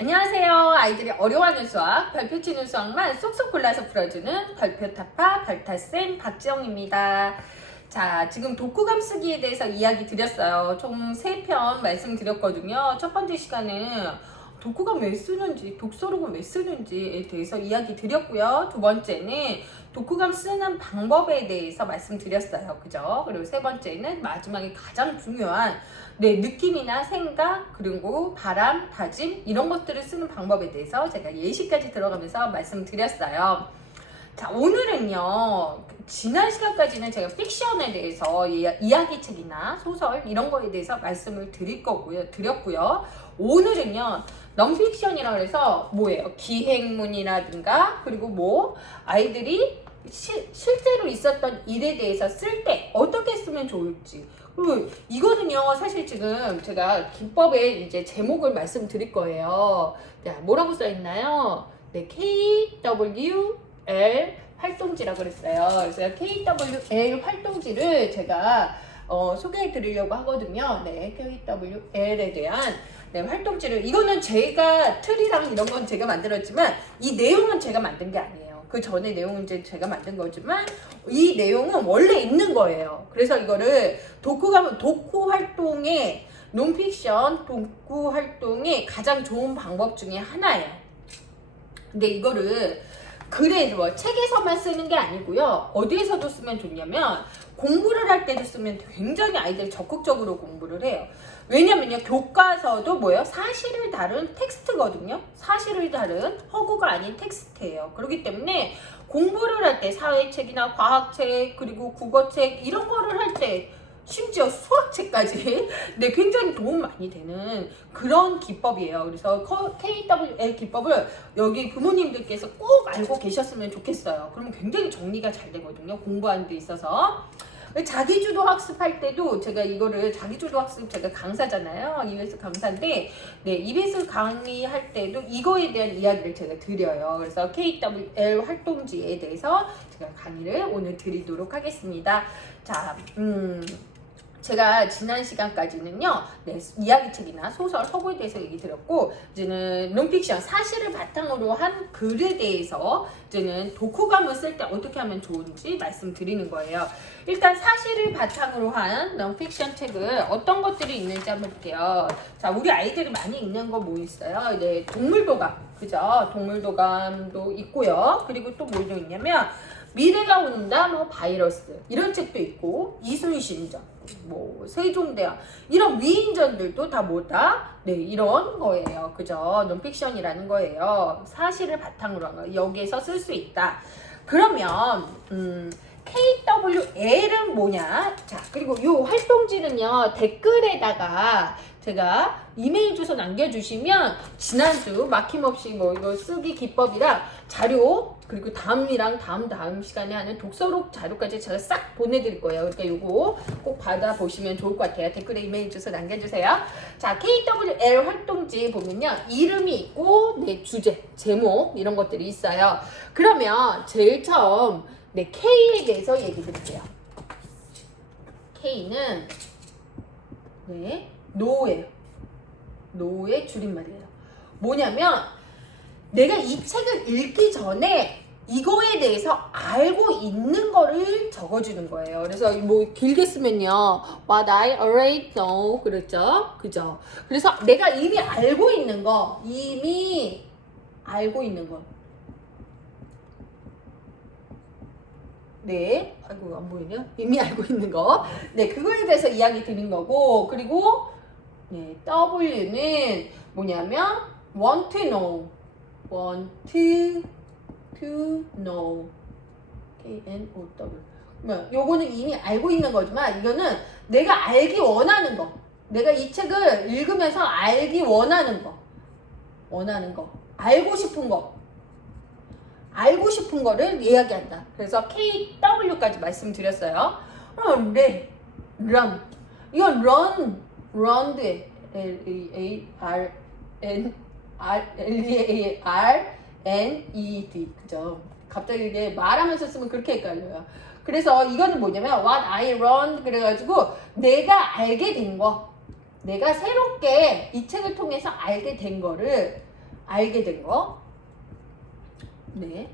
안녕하세요. 아이들이 어려워하는 수학, 별표 치는 수학만 쏙쏙 골라서 풀어주는 별표타파 별타쌤 박지영입니다. 자, 지금 독후감 쓰기에 대해서 이야기 드렸어요. 총 3편 말씀드렸거든요. 첫 번째 시간은 독후감 왜 쓰는지, 독서록은 왜 쓰는지에 대해서 이야기 드렸고요. 두 번째는 독후감 쓰는 방법에 대해서 말씀드렸어요. 그죠? 그리고 세 번째는 마지막에 가장 중요한 느낌이나 생각, 그리고 바람, 다짐 이런 것들을 쓰는 방법에 대해서 제가 예시까지 들어가면서 말씀드렸어요. 자, 오늘은요, 지난 시간까지는 제가 픽션에 대해서 이야기책이나 소설 이런 거에 대해서 말씀을 드렸고요. 오늘은요, 넌픽션이라고 해서 뭐예요? 기행문이라든가, 그리고 아이들이 실제로 있었던 일에 대해서 쓸 때 어떻게 쓰면 좋을지. 그리고 이거는요, 사실 지금 제가 기법의 이제 제목을 말씀드릴 거예요. 자, 뭐라고 써있나요? 네, KWL 활동지라고 그랬어요. 그래서 KWL 활동지를 제가 소개해 드리려고 하거든요. 네, KWL에 대한 활동지를, 이거는 제가 틀이랑 이런 건 제가 만들었지만 이 내용은 제가 만든 게 아니에요. 그 전에 내용은 이제 제가 만든 거지만 이 내용은 원래 있는 거예요. 그래서 이거를 독후 활동의 논픽션 독후 활동의 가장 좋은 방법 중에 하나예요. 근데 이거를 글에 책에서만 쓰는 게 아니고요. 어디에서도 쓰면 좋냐면 공부를 할 때도 쓰면 굉장히 아이들이 적극적으로 공부를 해요. 왜냐면요, 교과서도 사실을 다룬 텍스트거든요. 사실을 다룬 허구가 아닌 텍스트예요. 그렇기 때문에 공부를 할 때 사회책이나 과학책, 그리고 국어책 이런 거를 할 때, 심지어 수학책까지 굉장히 도움 많이 되는 그런 기법이에요. 그래서 KWL 기법을 여기 부모님들께서 꼭 알고 계셨으면 좋겠어요. 그러면 굉장히 정리가 잘 되거든요. 공부하는 데 있어서. 자기주도 학습할 때도 제가 이거를 자기주도 학습 제가 강사잖아요. EBS 강사인데 EBS 강의할 때도 이거에 대한 이야기를 제가 드려요. 그래서 KWL 활동지에 대해서 제가 강의를 오늘 드리도록 하겠습니다. 자, 제가 지난 시간까지는요, 이야기책이나 소설, 서구에 대해서 얘기 드렸고, 이제는 논픽션, 사실을 바탕으로 한 글에 대해서 이제는 독후감을 쓸 때 어떻게 하면 좋은지 말씀드리는 거예요. 일단 사실을 바탕으로 한 논픽션 책을 어떤 것들이 있는지 한번 볼게요. 자, 우리 아이들이 많이 읽는 거 뭐 있어요? 동물도감, 그죠? 동물도감도 있고요. 그리고 또 뭐도 있냐면, 미래가 온다, 바이러스 이런 책도 있고, 이순신전, 세종대왕 이런 위인전들도 다 이런 거예요. 그죠? 논픽션이라는 거예요. 사실을 바탕으로 한 거. 여기에서 쓸 수 있다. 그러면 KWL은 뭐냐? 자, 그리고 이 활동지는요, 댓글에다가 제가 이메일 주소 남겨주시면 지난주 막힘없이 이거 쓰기 기법이랑 자료, 그리고 다음이랑 다음 시간에 하는 독서록 자료까지 제가 싹 보내드릴 거예요. 그러니까 요거 꼭 받아보시면 좋을 것 같아요. 댓글에 이메일 주소 남겨주세요. 자, KWL 활동지 보면요, 이름이 있고 주제, 제목 이런 것들이 있어요. 그러면 제일 처음 K에 대해서 얘기 드릴게요. K는 노예요. 노의 줄임말이에요. 뭐냐면 내가 이 책을 읽기 전에 이거에 대해서 알고 있는 거를 적어주는 거예요. 그래서 길게 쓰면요, What I already know, 그렇죠? 그죠? 그래서 내가 이미 알고 있는 거, 아이고, 안 보이냐? 이미 알고 있는 거. 그거에 대해서 이야기 드린 거고, 그리고, W는 뭐냐면, want to know. K-N-O-W. 요거는 이미 알고 있는 거지만, 이거는 내가 알기 원하는 거. 내가 이 책을 읽으면서 알기 원하는 거. 알고 싶은 거를 이야기한다. 그래서 KW까지 말씀드렸어요. run. 이건 runed. L-E-A-R-N-E-D. 그죠? 갑자기 이게 말하면서 쓰면 그렇게 헷갈려요. 그래서 이거는 뭐냐면 what I learned, 그래가지고 내가 알게 된 거, 내가 새롭게 이 책을 통해서 알게 된 거를 알게 된 거. 네.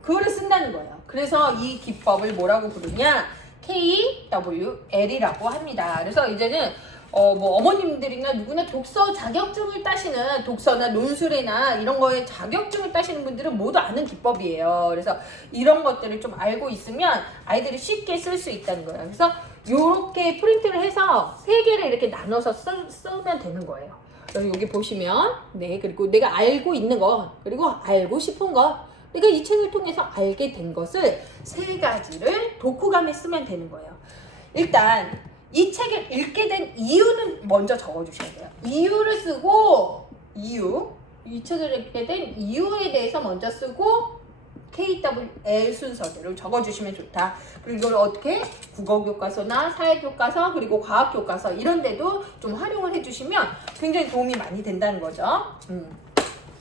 그거를 쓴다는 거예요. 그래서 이 기법을 뭐라고 부르냐? KWL이라고 합니다. 그래서 이제는 뭐 어머님들이나 누구나 독서 자격증을 따시는 독서나 논술이나 이런 거에 자격증을 따시는 분들은 모두 아는 기법이에요. 그래서 이런 것들을 좀 알고 있으면 아이들이 쉽게 쓸 수 있다는 거예요. 그래서 이렇게 프린트를 해서 3개를 이렇게 나눠서 쓰면 되는 거예요. 그래서 여기 보시면 네, 그리고 내가 알고 있는 거, 그리고 알고 싶은 거, 내가 이 책을 통해서 알게 된 것을 3가지를 독후감에 쓰면 되는 거예요. 일단 이 책을 읽게 된 이유는 먼저 적어주셔야 돼요. 이유를 쓰고, 이 책을 읽게 된 이유에 대해서 먼저 쓰고 KWL 순서대로 적어주시면 좋다. 그리고 이걸 어떻게 국어교과서나 사회교과서 그리고 과학교과서 이런 데도 좀 활용을 해주시면 굉장히 도움이 많이 된다는 거죠.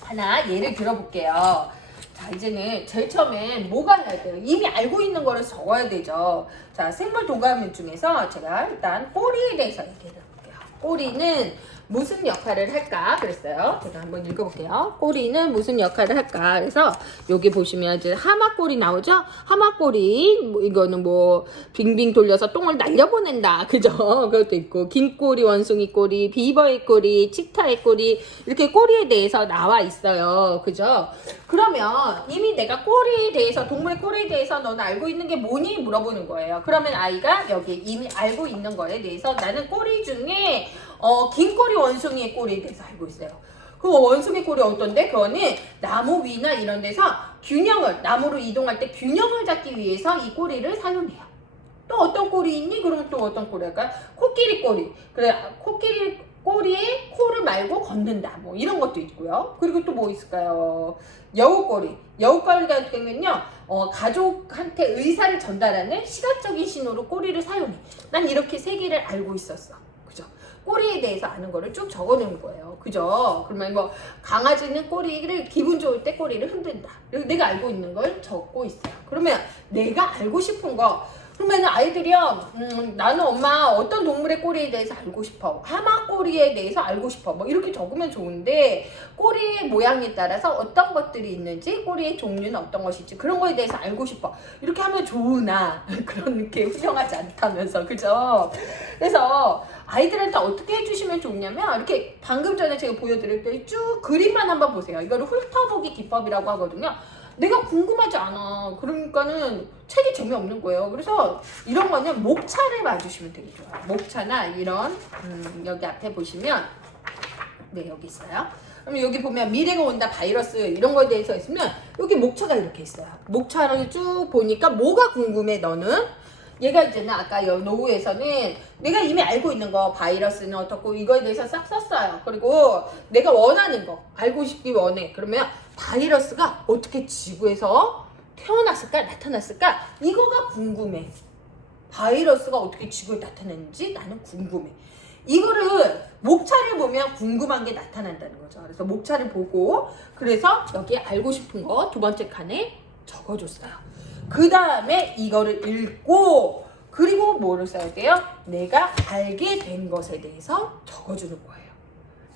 하나 예를 들어볼게요. 자, 이제는 제일 처음엔 뭐가 해야 돼요? 이미 알고 있는 거를 적어야 되죠. 자, 생물 도감 중에서 제가 일단 꼬리에 대해서 얘기해 볼게요. 꼬리는 무슨 역할을 할까? 그랬어요. 제가 한번 읽어볼게요. 꼬리는 무슨 역할을 할까? 그래서 여기 보시면 이제 하마꼬리 나오죠? 하마꼬리, 이거는 뭐 빙빙 돌려서 똥을 날려보낸다. 그죠? 그것도 있고, 긴 꼬리, 원숭이 꼬리, 비버의 꼬리, 치타의 꼬리, 이렇게 꼬리에 대해서 나와 있어요. 그죠? 그러면 이미 내가 꼬리에 대해서, 동물 꼬리에 대해서 너는 알고 있는 게 뭐니? 물어보는 거예요. 그러면 아이가 여기 이미 알고 있는 거에 대해서 나는 꼬리 중에 긴 꼬리 원숭이의 꼬리에 대해서 알고 있어요. 그 원숭이 꼬리 어떤데? 그거는 나무 위나 이런 데서 나무로 이동할 때 균형을 잡기 위해서 이 꼬리를 사용해요. 또 어떤 꼬리 있니? 그러면 또 어떤 꼬리 할까요? 코끼리 꼬리. 그래, 코끼리 꼬리에 코를 말고 걷는다. 뭐 이런 것도 있고요. 그리고 또 뭐 있을까요? 여우꼬리. 여우꼬리 같은 경우는요, 가족한테 의사를 전달하는 시각적인 신호로 꼬리를 사용해. 난 이렇게 3개를 알고 있었어. 그죠? 꼬리에 대해서 아는 거를 쭉 적어놓은 거예요. 그죠? 그러면 뭐 강아지는 꼬리를 기분 좋을 때 꼬리를 흔든다. 그리고 내가 알고 있는 걸 적고 있어요. 그러면 내가 알고 싶은 거, 그러면 아이들이요, 나는 엄마 어떤 동물의 꼬리에 대해서 알고 싶어. 하마 꼬리에 대해서 알고 싶어. 뭐 이렇게 적으면 좋은데 꼬리의 모양에 따라서 어떤 것들이 있는지, 꼬리의 종류는 어떤 것일지 그런 거에 대해서 알고 싶어. 이렇게 하면 좋으나 그런 게 훌륭하지 않다면서. 그죠? 그래서 아이들한테 어떻게 해주시면 좋냐면 이렇게 방금 전에 제가 보여드릴 때 쭉 그림만 한번 보세요. 이거를 훑어보기 기법이라고 하거든요. 내가 궁금하지 않아. 그러니까는 책이 재미없는 거예요. 그래서 이런 거는 목차를 봐주시면 되게 좋아요. 목차나 이런 여기 앞에 보시면 네, 여기 있어요. 그럼 여기 보면 미래가 온다, 바이러스 이런 거에 대해서 있으면 여기 목차가 이렇게 있어요. 목차를 쭉 보니까 뭐가 궁금해 너는? 얘가 이제는 아까 노후에서는 내가 이미 알고 있는 거, 바이러스는 어떻고 이거에 대해서 싹 썼어요. 그리고 내가 원하는 거, 알고 싶기 원해. 그러면 바이러스가 어떻게 지구에서 태어났을까, 나타났을까? 이거가 궁금해. 바이러스가 어떻게 지구에 나타났는지 나는 궁금해. 이거를 목차를 보면 궁금한 게 나타난다는 거죠. 그래서 목차를 보고 그래서 여기에 알고 싶은 거 2번째 칸에 적어줬어요. 그 다음에 이거를 읽고 그리고 뭐를 써야 돼요? 내가 알게 된 것에 대해서 적어주는 거예요.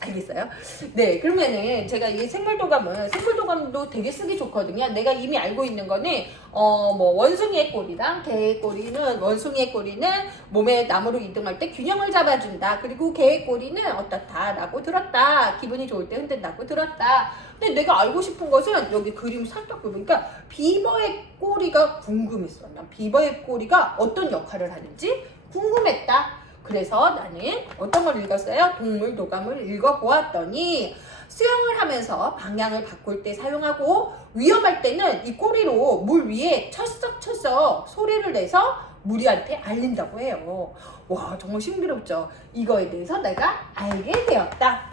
알겠어요? 네, 그러면은 제가 이 생물도감도 되게 쓰기 좋거든요. 내가 이미 알고 있는 거는 뭐 원숭이의 꼬리랑 개의 꼬리는, 원숭이의 꼬리는 몸에 나무로 이동할 때 균형을 잡아준다. 그리고 개의 꼬리는 어떻다라고 들었다. 기분이 좋을 때 흔든다고 들었다. 근데 내가 알고 싶은 것은 여기 그림 살짝 보니까 비버의 꼬리가 궁금했어. 난 비버의 꼬리가 어떤 역할을 하는지 궁금했다. 그래서 나는 어떤 걸 읽었어요? 동물 도감을 읽어보았더니 수영을 하면서 방향을 바꿀 때 사용하고 위험할 때는 이 꼬리로 물 위에 철썩철썩 소리를 내서 무리한테 알린다고 해요. 와, 정말 신비롭죠? 이거에 대해서 내가 알게 되었다.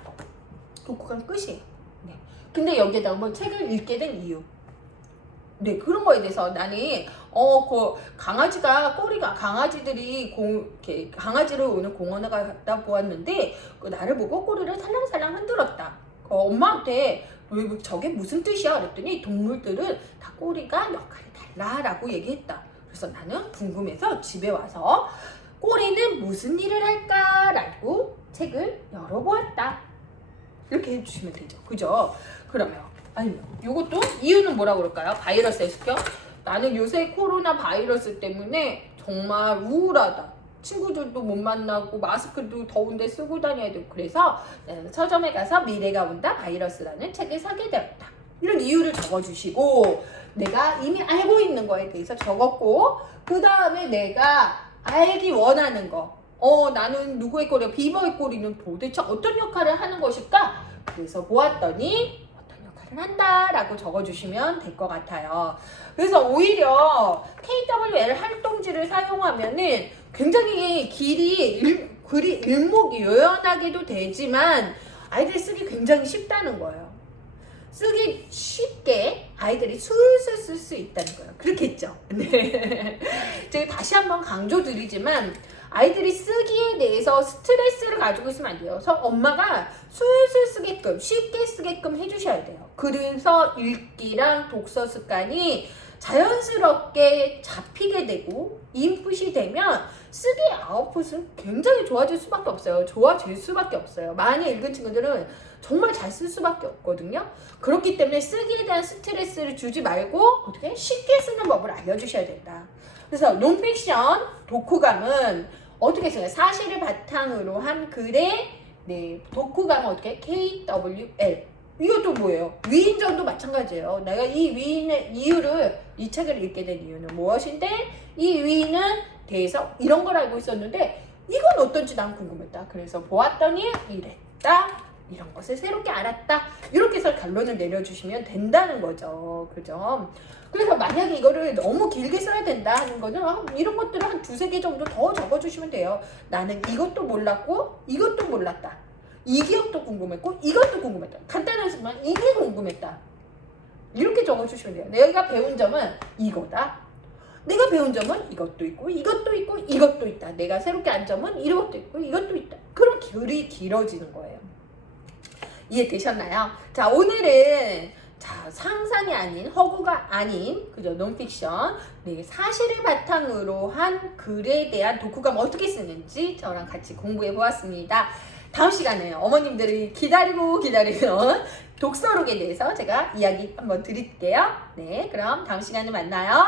독후감 끝이에요. 네. 근데 여기에다가 뭐 책을 읽게 된 이유. 네, 그런 거에 대해서 나는 강아지들이 강아지를 오늘 공원에 갔다 보았는데 나를 보고 꼬리를 살랑살랑 흔들었다. 엄마한테 왜 저게 무슨 뜻이야? 그랬더니 동물들은 다 꼬리가 역할이 달라라고 얘기했다. 그래서 나는 궁금해서 집에 와서 꼬리는 무슨 일을 할까라고 책을 열어보았다. 이렇게 해주시면 되죠. 그죠? 그러면 아니면 요것도 이유는 뭐라고 그럴까요? 바이러스의 습격. 나는 요새 코로나 바이러스 때문에 정말 우울하다. 친구들도 못 만나고 마스크도 더운데 쓰고 다녀야 되고 그래서 나는 서점에 가서 미래가 온다 바이러스라는 책을 사게 되었다. 이런 이유를 적어주시고 내가 이미 알고 있는 거에 대해서 적었고 그 다음에 내가 알기 원하는 거 나는 누구의 꼬리, 비버의 꼬리는 도대체 어떤 역할을 하는 것일까? 그래서 보았더니 어떤 역할을 한다라고 적어주시면 될 것 같아요. 그래서 오히려 KWL 활동지를 사용하면은 굉장히 글이 일목이 요연하게도 되지만 아이들이 쓰기 굉장히 쉽다는 거예요. 쓰기 쉽게 아이들이 술술 쓸 수 있다는 거예요. 그렇겠죠? 네. 제가 다시 한번 강조드리지만 아이들이 쓰기에 대해서 스트레스를 가지고 있으면 안 돼요. 그래서 엄마가 술술 쓰게끔 쉽게 쓰게끔 해주셔야 돼요. 그래서 읽기랑 독서 습관이 자연스럽게 잡히게 되고 인풋이 되면 쓰기의 아웃풋은 굉장히 좋아질 수밖에 없어요. 좋아질 수밖에 없어요. 많이 읽은 친구들은 정말 잘 쓸 수밖에 없거든요. 그렇기 때문에 쓰기에 대한 스트레스를 주지 말고 어떻게 쉽게 쓰는 법을 알려주셔야 된다. 그래서 논픽션, 독후감은 어떻게 써요? 사실을 바탕으로 한 글의 독후감은 어떻게? KWL. 이것도 뭐예요? 위인전도 마찬가지예요. 내가 이 위인의 이유를 이 책을 읽게 된 이유는 무엇인데 이 위인은 대해서 이런 걸 알고 있었는데 이건 어떤지 난 궁금했다. 그래서 보았더니 이랬다. 이런 것을 새롭게 알았다. 이렇게 해서 결론을 내려주시면 된다는 거죠. 그죠? 그래서 만약에 이거를 너무 길게 써야 된다 하는 거는 이런 것들을 한 두세 개 정도 더 적어주시면 돼요. 나는 이것도 몰랐고 이것도 몰랐다. 이 기억도 궁금했고 이것도 궁금했다. 간단하지만 이게 궁금했다. 이렇게 적어주시면 돼요. 내가 배운 점은 이거다. 내가 배운 점은 이것도 있고 이것도 있고 이것도 있다. 내가 새롭게 안 점은 이것도 있고 이것도 있다. 그런 글이 길어지는 거예요. 이해되셨나요? 자, 오늘은 상상이 아닌 허구가 아닌 그죠 논픽션 사실을 바탕으로 한 글에 대한 독후감 어떻게 쓰는지 저랑 같이 공부해 보았습니다. 다음 시간에 어머님들이 기다리면 독서록에 대해서 제가 이야기 한번 드릴게요. 네, 그럼 다음 시간에 만나요.